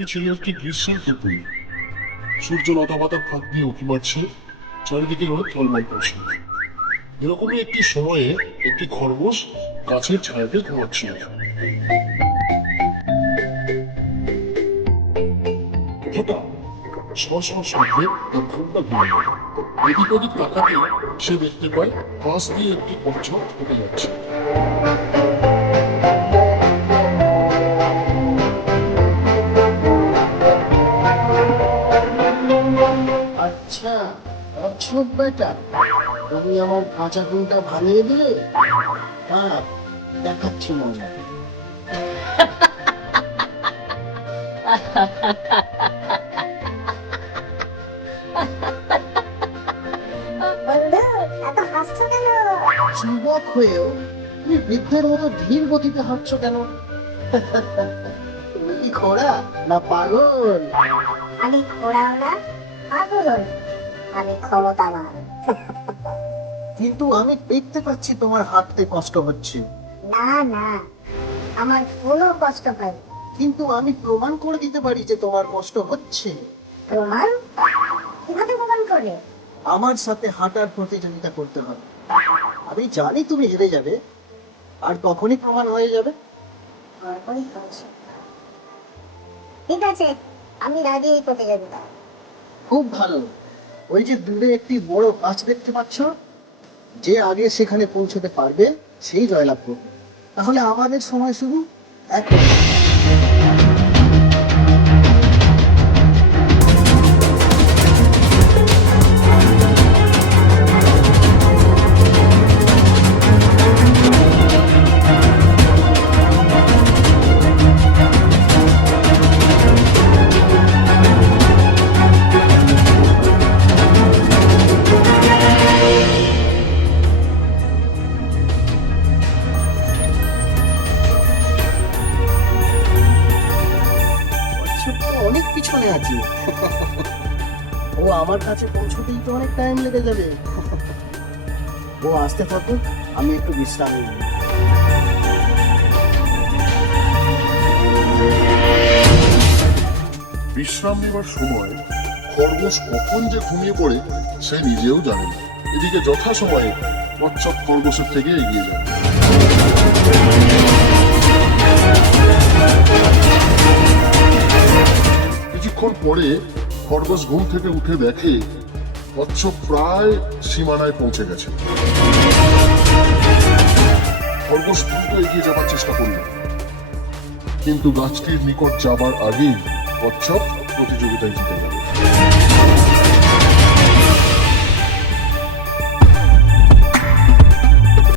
এটি ছিল একটি গ্রীষ্মের দুপুর সূর্য লতাপাতা ফাঁক দিয়ে উঁকি মারছে, চারিদিকে রোদ টলমল করছে। এরকমই একটি সময়ে একটি খরগোশ গাছের ছায়াতে ঘুমাচ্ছিল সে দেখতে পায় পাশ দিয়ে একটি কচ্ছপ হেঁটে যাচ্ছে। অচ্ছব বেটা। তুমি আমার কাঁচা ঘুমটা ভাঙিয়ে দিলে হ্যাঁ দেখাচ্ছি মজা। যুবক হয়েও তুমি বৃদ্ধের মতো ধীর গতিতে হাঁটছো কেন? তুমি কি ঘোড়া না পাগল? আমি ঘোড়াও না পাগল। আমি ক্ষমতাবান। কিন্তু আমি দেখতে পাচ্ছি তোমার হাঁটতে কষ্ট হচ্ছে। না না আমার কোনো কষ্ট না। কিন্তু আমি প্রমাণ করে দিতে পারি যে তোমার কষ্ট হচ্ছে। প্রমাণ? কীভাবে প্রমাণ করবে আমার সাথে হাঁটার প্রতিযোগিতা করতে হবে। আমি জানি তুমি হেরে যাবে। আর তখনই প্রমাণ হয়ে যাবে। ঠিক আছে আমি রাজি এই প্রতিযোগিতা খুব ভালো। ওই যে দূরে একটি বড় গাছ দেখতে পাচ্ছ, যে আগে সেখানে পৌঁছতে পারবে, সেই জয়লাভ করবে। তাহলে আমাদের সময় শুধু এখন অনেক পিছনে আছি। ও আমার কাছে পৌঁছতেই তো অনেক টাইম লেগে যাবে। ও আসতে থাকুক, আমি একটু বিশ্রাম নিই। বিশ্রাম নেবার সময় খরগোশ কখন যে ঘুমিয়ে পড়ে, সে নিজেও জানে না। এদিকে যথাসময়ে কচ্ছপ খরগোশের থেকে এগিয়ে যায়। পরে খরগোশ ঘুম থেকে উঠে দেখে কচ্ছপ প্রায় সীমানায় পৌঁছে গেছে। খরগোশ দ্রুত এগিয়ে যাবার চেষ্টা করল। কিন্তু গাছটির নিকট যাবার আগেই কচ্ছপ প্রতিযোগিতায় জিতে গেল।